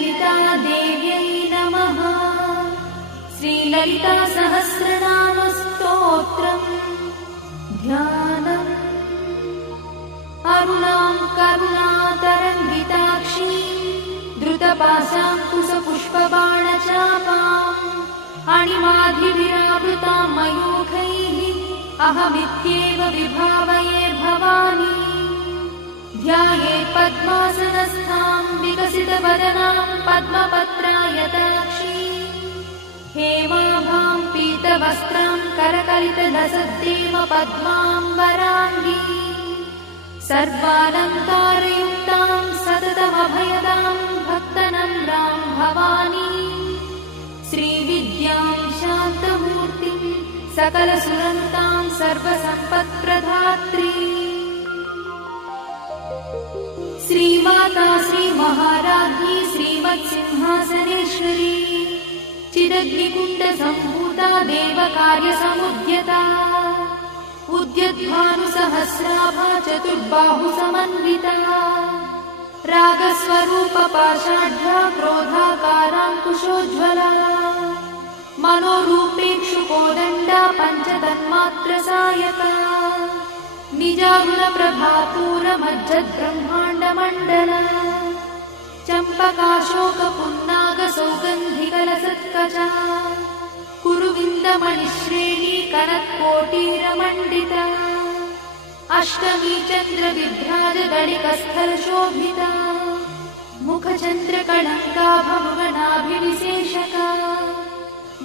श्रीललितादेव्यै नमः। श्रीललितासहस्रनामस्तोत्रम् ध्यानम्। अरुणां करुणातरङ्गिताक्षीं द्रुतपाशाङ्कुशपुष्पबाणचापाम् अणिमाधिविरावृतां मयूखैः अहमित्येव विभावये भवानी। ध्यायेत् पद्मासनस्थां विकसितवदनां पद्मपत्रायताक्षीं हेमाभां पीतवस्त्रां करकलितलसद्देव पद्माम्बराङ्गी सर्वालङ्कारयुक्तां सततमभयदां भक्तनम्रां भवानी। श्रीविद्यां शान्तमूर्तिं सकलसुरन्तां सर्वसम्पत्प्रदात्री श्रीमाता श्रीमहाराज्ञी श्रीमत्सिंहासनेश्वरी चिदग्निकुण्डसम्भूता देवकार्यसमुद्यता उद्यद्भानुसहस्राभा चतुर्बाहुसमन्विता रागस्वरूपपाषाढ्या क्रोधाकाराङ्कुशोज्ज्वला मनोरूपेक्षुकोदण्डा पञ्चतन्मात्रसायका निजारुणप्रभापूरमज्जद्ब्रह्माण्डमण्डला चम्पकाशोकपुन्नागसौगन्धिकलसत्कजा कुरुविन्दमणिश्रेणी कनत्कोटीरमण्डिता अष्टमी चन्द्रविभ्राजदलिकस्थलशोभिता मुखचन्द्रकलङ्काभमृगनाभिविशेषका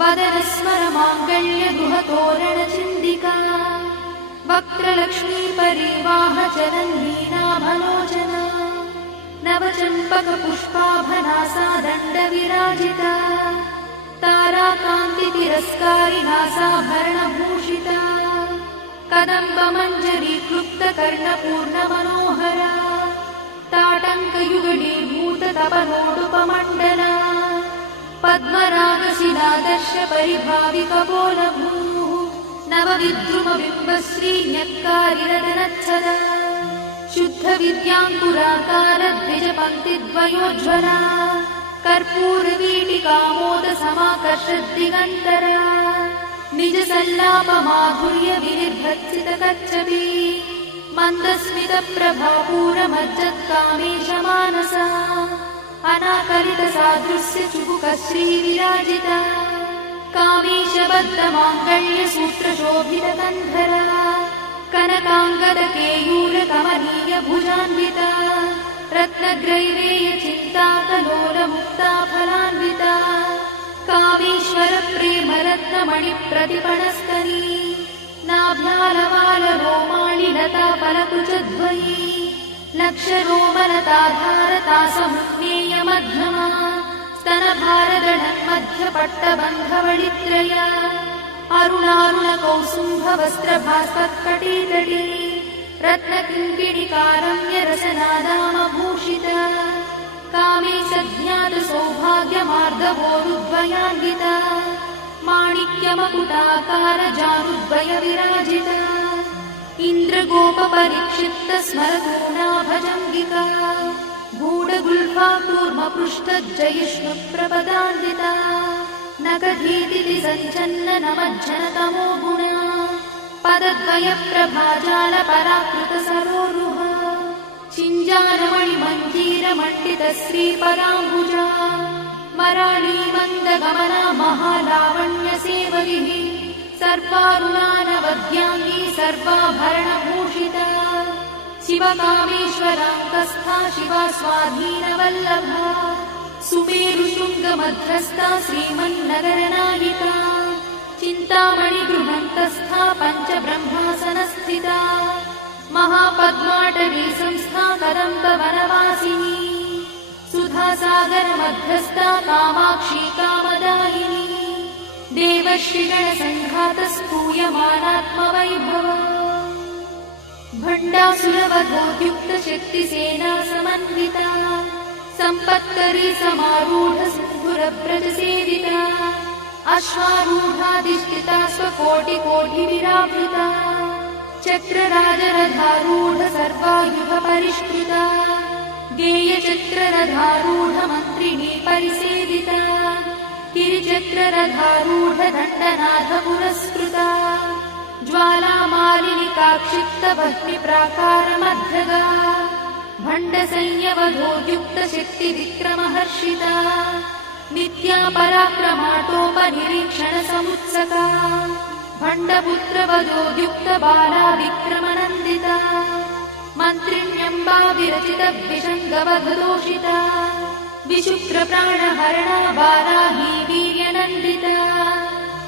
वदनस्मरमाङ्गल्यगृहतोरणचिन्दिका वक्त्रलक्ष्मीपरिवाहचरन्नीनाभलोचना नवचम्पकपुष्पाभनासा दण्डविराजिता ताराकान्तितिरस्कारिनासाभरणभूषिता कदम्बमञ्जरीक्लुप्तकर्णपूर्णमनोहरा ताटङ्कयुगलीभूततपनोडुपमण्डला पद्मरागशिलादर्शपरिभाविकपोलभूः नवविद्रुमबिम्बश्रीन्यक्कारिरदनच्छदा शुद्धविद्याङ्कुराकारद्विजपङ्क्तिद्वयोज्ज्वला कर्पूरवीटिकामोदसमाकर्षद्दिगन्तरा निजसल्लापमाधुर्यविनिर्भर्त्सितकच्छपी मन्दस्मितप्रभापूरमज्जत्कामेशमानसा अनाकलितसादृश्यचुबुकश्रीविराजिता कामेशबद्धमाङ्गल्यसूत्रशोभितकन्धरा कनकाङ्गदकेयूरकमनीयभुजान्विता रत्नग्रैवेयचिन्ताकलोलमुक्ताफलान्विता कामेश्वरप्रेमरत्नमणिप्रतिपणस्तनी नाभ्यालवालरोमाणिलताफलकुचद्वयी लक्षरोमलताधारतासमुज्ञेयमध्यमा स्तनभारदढन्मध्यपट्टबन्धवळित्रया अरुणारुणकौसुम्भवस्त्रभास्पत्कटीतटी रत्नकिङ्किणिकारम्यरसनादामभूषिता कामे सज्ञातसौभाग्यमार्गवोरुद्वयान्विता माणिक्यमकुटाकारजानुद्वयविराजिता इन्द्रगोपपरिक्षिप्तस्मरतूणाभजङ्गिका गूढगुल्फा कूर्मपृष्ठज्जयिष्णुप्रपदान्विता नखधीतिति सञ्चन्ननमज्जनतमो गुणा पदद्वयप्रभाजालपराकृतसरोरुहा चिञ्जानमणिमञ्जीरमण्डितश्रीपदाम्बुजा मराळीमन्दगमना महालावण्यसेवलिः सर्वारुणानवद्याङ्गी सर्वाभरणभूषिता शिवकामेश्वराङ्कस्था शिवा स्वाधीनवल्लभा सुमेरुशृङ्गमध्यस्था श्रीमन्नगरनायिका चिन्तामणिगृहन्तस्था पञ्चब्रह्मासनस्थिता महापद्माटवी संस्था कदम्बवनवासिनी सुधासागरमध्यस्था कामाक्षी कामदायिनी देवर्षिगणसङ्घातस्तूयमानात्मवैभवा भण्डासुरवधोद्युक्तशक्तिसेना समन्विता सम्पत्करी समारूढसिन्धुरव्रजसेविता अश्वारूढाधिष्ठिता स्वकोटिकोटिविरावृता चक्रराजरथारूढ सर्वायुधपरिष्कृता गेयचक्ररथारूढमन्त्रिणी परिसेविता गिरिचक्ररथारूढदण्डनाथ पुरस्कृता ज्वालामालिनिकाक्षिप्तभक्तिप्राकारमध्यगा भण्डसंयवधोद्युक्तशक्तिविक्रमहर्षिता नित्या पराक्रमाटोपनिरीक्षणसमुत्सका भण्डपुत्रवधोद्युक्तबाला विक्रमनन्दिता मन्त्रिण्यम्बा विरचितद्विषङ्गवधदोषिता विशुक्रप्राणहरणा वाराही वीर्यनन्दिता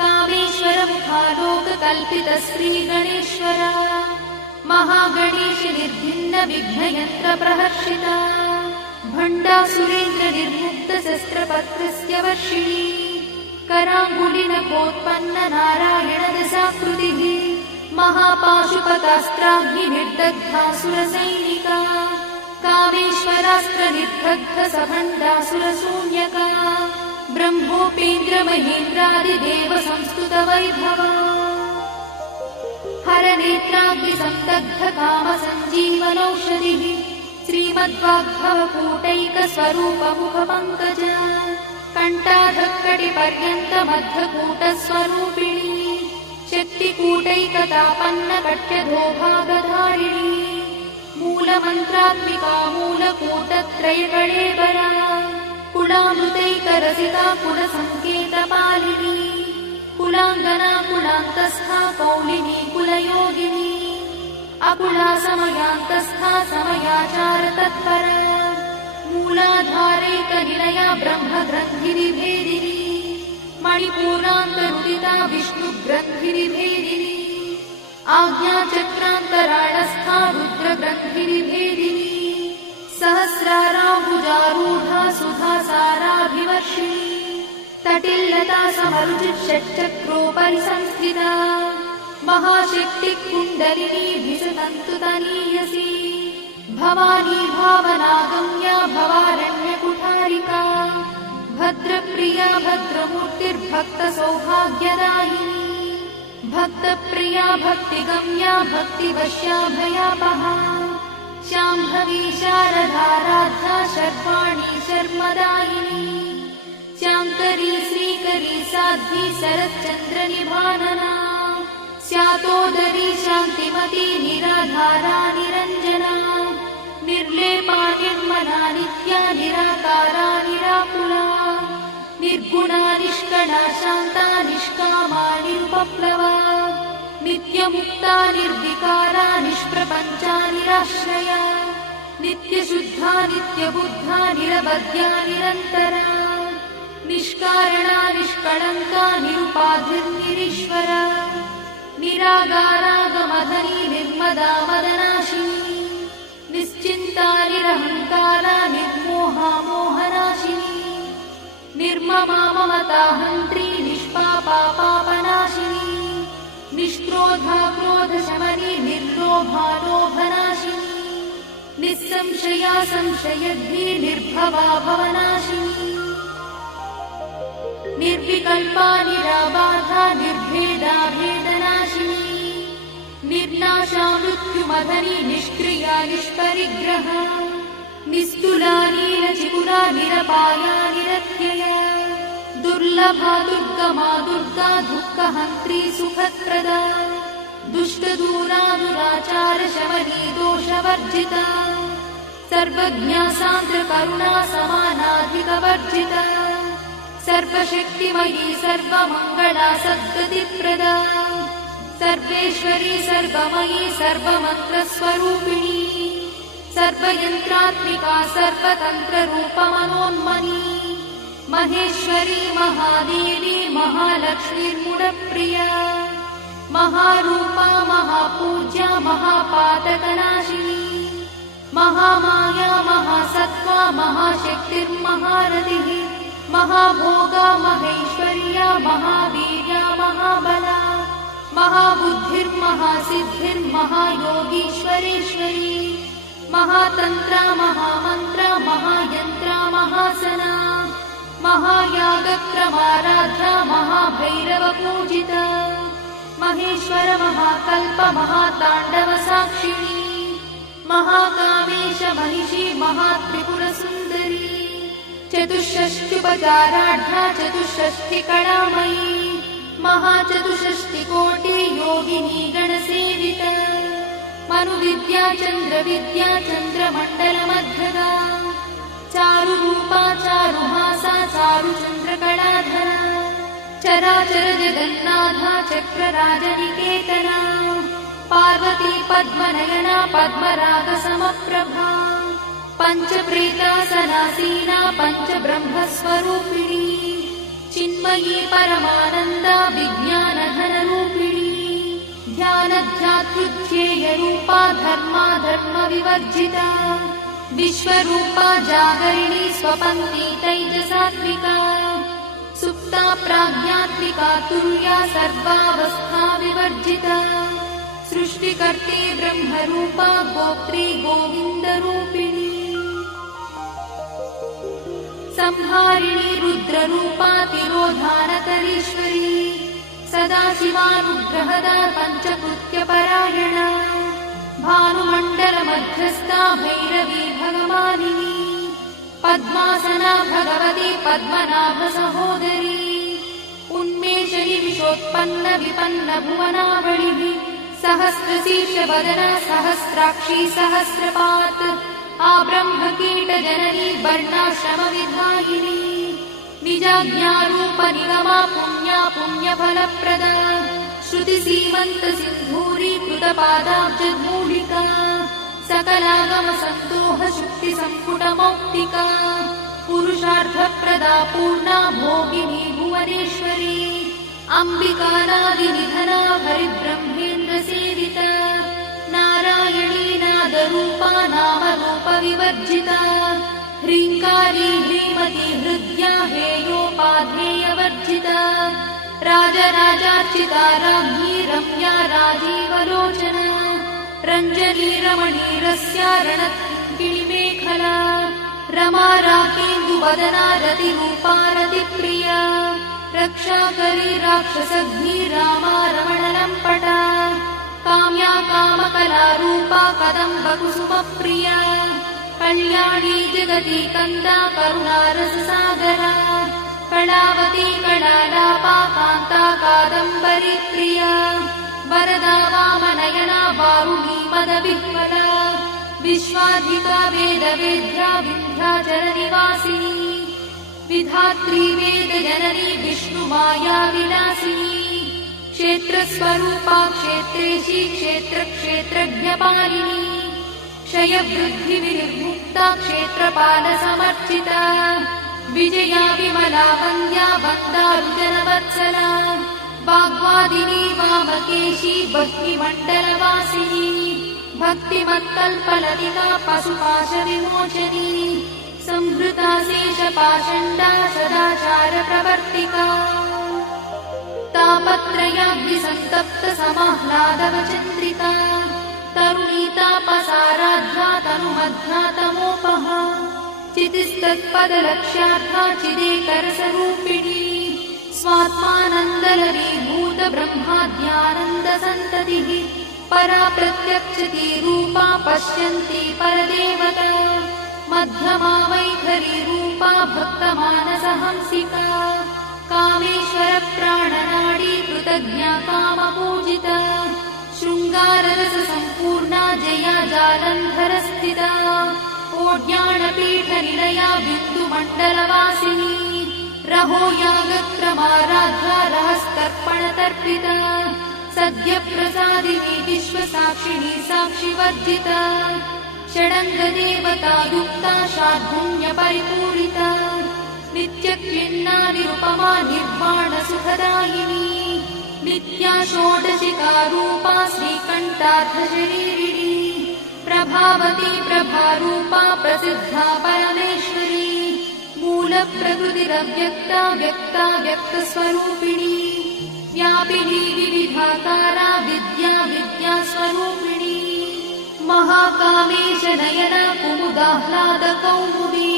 कामेश्वरमुखालोककल्पितश्रीगणेश्वरा महागणेश निर्भिन्नविघ्नयन्त्रप्रहर्षिता भण्डासुरेन्द्रनिर्मुक्तशस्त्रपत्रस्य वर्षिणी कराङ्गुलिनकोत्पन्ननारायणदशाकृतिः महापाशुपतास्त्राग्निर्दग्धासुरसैनिका कामेश्वरास्त्रनिर्दग्धसभण्डासुरशून्यका ब्रह्मोपेन्द्रमहेन्द्रादिदेवसंस्तुतवैभवा हरनेत्राग्निसन्दग्धकामसञ्जीवनौषधिः श्रीमद्वाग्भवकूटैकस्वरूपमुखपङ्कज कण्ठाधक्कटिपर्यन्तमद्धकूटस्वरूपिणी शक्तिकूटैकतापन्नकट्यधोभागधारिणी मूलमन्त्रात्मिका मूलकूटत्रयकळेबरा कुलामृतैकरसिका कुलसङ्केतपालिनी कुलाङ्गना कुलान्तस्था कौलिनी कुलयोगिनी अकुला समयान्तस्था समयाचारतत्परा मूलाधारैकनिलया ब्रह्मग्रन्थिनिभेदिनी मणिपूरान्तरुदिता विष्णुग्रन्थिनिभेदिनी आज्ञाचक्रान्तराळस्था रुद्रग्रन्थिनिभेदिनी सहस्राराम्बुजारूढा सुधासाराभिवर्षिणी तटिल्लता समरुचिषट्चक्रोपरि संस्थिता महाशक्तिकुण्डलिनी विसतन्तुतनीयसी भवानी भावनागम्या भवारण्यकुठारिका भद्रप्रिया भद्रमूर्तिर्भक्तसौभाग्यदायिनी भक्तप्रिया भक्तिगम्या भक्तिवश्या भयापहा शाम्भवी शारदाराध्या शर्वाणी शर्मदायिनी शाङ्करी श्रीकरी साध्वी शरच्चन्द्रनिभानना स्यातोदरी शान्तिमती निराधारा निरञ्जना निर्लेपा निर्मला नित्या निराकारा निराकुला निर्गुणा निष्कणा शान्ता निष्कामा निरुपप्लवा नित्यमुक्ता निर्विकारा निष्प्रपञ्चा निराश्रया नित्यशुद्धा नित्यबुद्धा निरवध्या निरन्तरा निष्कारणा निष्कळङ्का निरुपाधिर्निरीश्वरा निरागारागमधनी निर्मदा मदनाशिनी निश्चिन्ता निरहङ्कारा निर्मोहा मोहनाशिनी निर्ममा ममता हन्त्री निष्पापा पापनाशिनी निष्क्रोधा क्रोधशमनी निर्लोभा लोभनाशिनी निस्संशया संशयद्धी निर्भवा भवनाशिनी निर्विकल्पा निराबाधा निर्भेदा भेदनाशिनी निर्नाशा मृत्युमधनी निष्क्रिया निष्परिग्रहा निस्तुला नीलचिकुरा निरपाया निरत्यया दुर्लभा दुर्गमा दुर्गा दुःखहन्त्री सुखप्रदा दुष्टदूरा दुराचारशमनी दोषवर्जिता सर्वज्ञा सान्द्रकरुणा समानाधिकवर्जिता सर्वशक्तिमयी सर्वमङ्गला सद्गतिप्रदा सर्वेश्वरी सर्वमयी सर्वमन्त्रस्वरूपिणी सर्वयन्त्रात्मिका सर्वतन्त्ररूपमनोन्मनी महेश्वरी महादेवी महालक्ष्मीर्मुडप्रिया महारूपा महापूज्या महापातकनाशिनी महामाया महासत्त्वा महाशक्तिर्महारथिः महाभोगा महेश्वर्या महावीर्या महाबला महाबुद्धिर्महासिद्धिर्महायोगीश्वरेश्वरी महातन्त्रा महामन्त्रा महायन्त्रा महासना महायागक्रमाराध्या महाभैरवपूजिता महेश्वर महाकल्प महाताण्डवसाक्षिणी महाकामेश महिषी महात्रिपुरसुन्दरी चतुष्षष्ट्युपचाराढ्या चतुष्षष्टिकलामयी महाचतुष्षष्टिकोटि योगिनी गणसेविता मनुविद्या चन्द्रविद्या चन्द्रमण्डलमध्यगा चारुरूपा चारुहासा चारुचन्द्रकलाधरा चराचर जगन्नाथा चक्रराजनिकेतना पार्वती पद्मनयना पद्मरागसमप्रभा पञ्चप्रेतासनासीना पञ्चब्रह्मस्वरूपिणी चिन्मयी परमानन्दा विज्ञानघनरूपिणी ध्यानध्यात्युज्येयरूपा धर्माधर्मविवर्जिता विश्वरूपा जागरिणी स्वपन्ती तैजसात्विका सुप्ता प्राज्ञात्मिका तुर्या सर्वावस्था विवर्जिता सृष्टिकर्त्री ब्रह्मरूपा गोत्री गोविन्दरूपिणी संहारिणी रुद्ररूपा तिरोधानकरीश्वरी सदाशिवानुग्रहदा पञ्चकृत्यपरायणा भानुमण्डलमध्यस्था भैरवी भगवानिनी पद्मासना भगवती पद्मनाभसहोदरी उन्मेषयि विशोत्पन्न विपन्न भुवनावलिः सहस्रशीर्षवदना सहस्राक्षी सहस्रपात् आब्रह्मकीटजननी वर्णाश्रमविधायिनी निजाज्ञारूपनिगमा पुण्या पुण्यफलप्रदा श्रुतिसीमन्तसिन्धूरीकृतपादाब्जधूलिका सकलागमसन्दोहशुक्तिसम्पुटमौक्तिका पुरुषार्थप्रदा पूर्णा भोगिनी भुवनेश्वरी अम्बिकानादिनिधना हरिब्रह्मेन्द्रसेविता नारायणी नादरूपा नामरूपविवर्जिता ह्रीङ्कारी ह्रीमती हृद्या हेयोपाधेयवर्जिता राजराजार्चिता राज्ञी रम्या राजीवलोचना रञ्जनी रमणीरस्या रणत्किणिमेखला रमा राकेन्दुवदना रतिरूपा रतिप्रिया रक्षाकरी राक्षसघ्नी रामा रमणलम्पटा काम्या कामकलारूपा कदम्बकुसुमप्रिया कल्याणी जगती कन्दा करुणारससागरा कलावती कलालापा कान्ता कादम्बरी प्रिया वरदा वामनयना वारुणी मदविह्वला विश्वाधिका वेदवेद्या विन्ध्याचलनिवासिनी विधात्री वेदजननी विष्णुमाया विलासिनी क्षेत्रस्वरूपा क्षेत्रेशी क्षेत्रक्षेत्रज्ञपालिनी क्षयवृद्धिविनिर्मुक्ता क्षेत्रपालसमर्चिता विजया विमला वन्द्या वन्दारुजनवत्सला वाग्वादिनी वामकेशी भक्तिमण्डलवासिनी भक्तिमत्कल्पलतिका पशुपाशविमोचनी संहृता शेषपाषण्डा सदाचारप्रवर्तिका तापत्रयाग्निसन्तप्त समाह्लादवचन्द्रिका तरुणीतापसाराध्या तनुमध्या तमोपहा चितिस्तत्पदलक्ष्यार्था चिदेकरसरूपिणी स्वात्मानन्दलरीभूत ब्रह्माद्यानन्दसन्ततिः परा प्रत्यक्षती रूपा पश्यन्ती परदेवता मध्यमा वैखरी रूपा भक्तमानसहंसिका कामेश्वरप्राणनाडी कृतज्ञा कामपूजिता शृङ्गाररससम्पूर्णा जया जालन्धरस्थिता ओड्याणपीठनिलया बिन्दुमण्डलवासिनी रहो यागक्रमाराध्या रहस्तर्पणतर्पिता सद्यप्रसादिनी विश्वसाक्षिणी साक्षिवर्जिता षडङ्गदेवतायुक्ता शार्दूल्यपरिपूरिता नित्यक्लिन्ना निरुपमा निर्वाणसुखदायिनी नित्या षोडशिकारूपा श्रीकण्ठार्थशरीरिणी प्रभावती प्रभारूपा प्रसिद्धा परमेश्वरी मूलप्रकृतिरव्यक्ता व्यक्ता व्यक्तस्वरूपिणी व्यापिनी विविधाकारा विद्या विद्यास्वरूपिणी महाकामेश नयना कुमुदाह्लादकौमुदी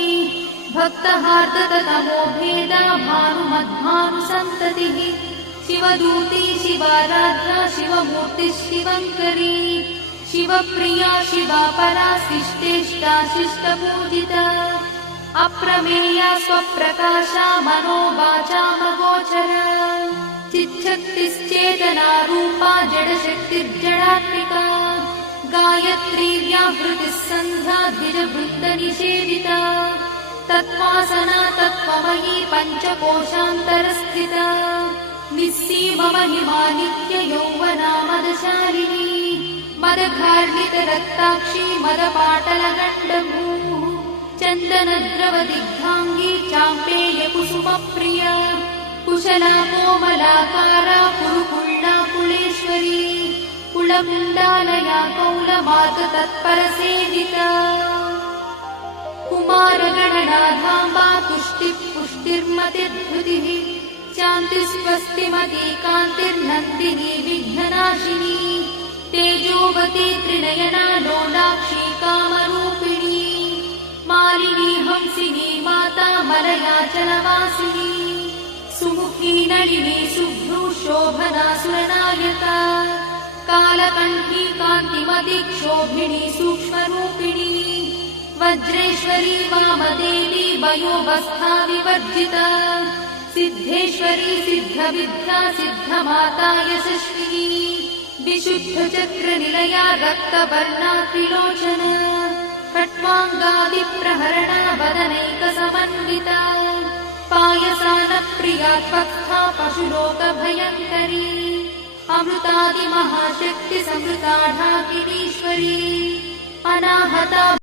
भक्तहार्दतमोभेदा भानुमद्भानुसन्ततिः शिवदूती शिवाराध्या शिवमूर्तिः शिवङ्करी शिवप्रिया शिवा परा शिष्टेष्टा शिष्टपूजिता अप्रमेया स्वप्रकाशा मनोवाचामगोचरा चिच्छक्तिश्चेतना रूपा जडशक्तिर्जडात्मिका गायत्री व्याहृतिः सन्ध्या द्विजवृन्दनिषेविता तत्त्वासना तत्त्वमयी पञ्चकोशान्तरस्थिता निस्सीममहिमा नित्ययौवना मदशालिनी मदघार्णितरक्ताक्षी मदपाटलगण्डभूः चन्दनद्रवदिग्धाङ्गी चाम्पेयकुसुमप्रिया कुशला कोमलाकारा कुरुकुल्ला कुलेश्वरी कुलकुण्डालया कौलमार्गतत्परसेविता कुमारगणनाधाम्बा तुष्टिः पुष्टिर्मतिर्धृतिः शान्तिस्वस्तिमती कान्तिर्नन्दिनी विघ्ननाशिनी तेजोवती त्रिनयना लोलाक्षी कामरूपिणी मालिनी हंसिनी माता मलयाचलवासिनी सुमुखी नलिनी शुभ्रू शोभना सुरनायका कालकण्ठी कान्तिमती क्षोभिणी सूक्ष्मरूपिणी वज्रेश्वरी वामदेवी वयोवस्था विवर्जिता सिद्धेश्वरी सिद्धविद्या सिद्धमाता यशस्विनी विशुद्धचक्रनिलया रक्तवर्णा त्रिलोचना खट्वाङ्गादिप्रहरणा वदनैकसमन्विता पायसानप्रिया त्वक्था पशुलोकभयङ्करी अमृतादिमहाशक्तिसमृता ढाकिनीश्वरी अनाहता